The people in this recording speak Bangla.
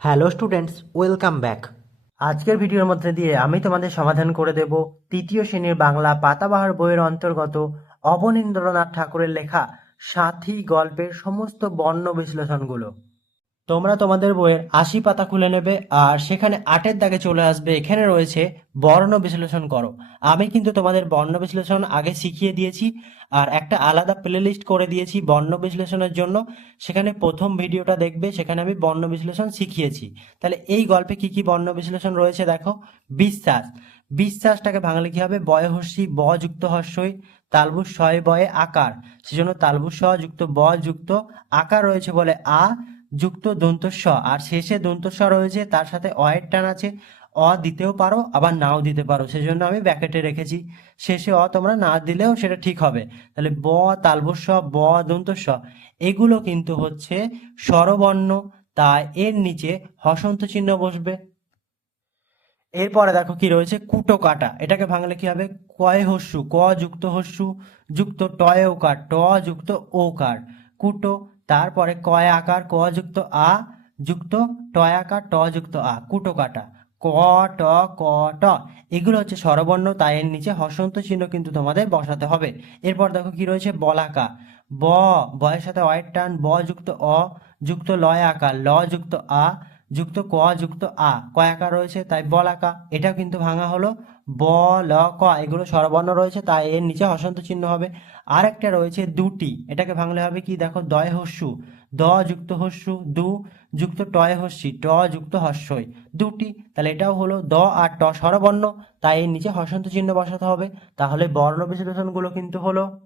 Hello students, welcome back. আজকের ভিডিওর মধ্যে দিয়ে আমি তোমাদের সমাধান করে দেব তৃতীয় শ্রেণির বাংলা পাতাবাহার বইয়ের অন্তর্গত অবনীন্দ্রনাথ ঠাকুরের লেখা সাথী গল্পের সমস্ত বর্ণ বিশ্লেষণগুলো। তোমরা তোমাদের বইয়ের আশি পাতা খুলে নেবে, আর সেখানে আটের দাগে চলে আসবে। এখানে রয়েছে বর্ণ বিশ্লেষণ করো। আমি কিন্তু তোমাদের বর্ণ বিশ্লেষণ আগে শিখিয়ে দিয়েছি, আর একটা আলাদা প্লেলিস্ট করে দিয়েছি বর্ণ বিশ্লেষণের জন্য। সেখানে প্রথম ভিডিওটা দেখবে, সেখানে আমি বর্ণ বিশ্লেষণ শিখিয়েছি। তাহলে এই গল্পে কি কি বর্ণ বিশ্লেষণ রয়েছে দেখো। বিশ্বাস। বিশ্বাসটাকে বাংলা কি হবে? বয়হস্যি ব যুক্ত হর্ষই তালবুস শয় বয়ে আকার। সেজন্য তালবুস স যুক্ত, ব যুক্ত আকার রয়েছে বলে আ যুক্ত দন্ত স আর শেষে দন্ত স রয়েছে, তার সাথে অয়ের টান আছে। অ দিতেও পারো, আবার নাও দিতে পারো। সেজন্য আমি ব্যাকেটে রেখেছি। শেষে অ তোমরা না দিলেও সেটা ঠিক হবে। তাহলে ব তালবুস স ব, দন্ত স এগুলো কিন্তু হচ্ছে স্বরবর্ণ। তাই এর নিচে হসন্ত চিহ্ন বসবে। এরপরে দেখো কি রয়েছে, কুটো কাটা। এটাকে ভাঙলে কি হবে? কয় হস্যু ক যুক্ত হস্যু, যুক্ত টয় ওকার ট যুক্ত ওকার কুটো তারপরে কয় আকার, ক যুক্ত আ যুক্ত টয় আকার, ট যুক্ত আ, কুটো কাটা। ক, ট ক, ট, এগুলো হচ্ছে স্বরবর্ণ, তাই এর নিচে হসন্ত চিহ্ন কিন্তু তোমাদের বসাতে হবে। এরপর দেখো কি রয়েছে বলাকা ব, বয়ের সাথে অয়ের টান ব যুক্ত অ, যুক্ত লয় আকার, ল যুক্ত আ যুক্ত ক, যুক্ত আ। কয়াকার রয়েছে, তাই বলাকা এটাও কিন্তু ভাঙা হলো। ব, ল, ক, এগুলো স্বরবর্ণ রয়েছে, তাই এর নিচে হসন্ত চিহ্ন হবে। আর একটা রয়েছে দুটি। এটাকে ভাঙলে হবে কি? দেখো, দয় হস্যু। দ যুক্ত হস্যু, দু যুক্ত টয় হস্যি, ট যুক্ত হস্যই। দুটি। তাহলে এটাও হলো দ আর ট স্বরবর্ণ, তাই এর নিচে হসন্ত চিহ্ন বসাতে হবে। তাহলে বর্ণ বিশ্লেষণগুলো কিন্তু হলো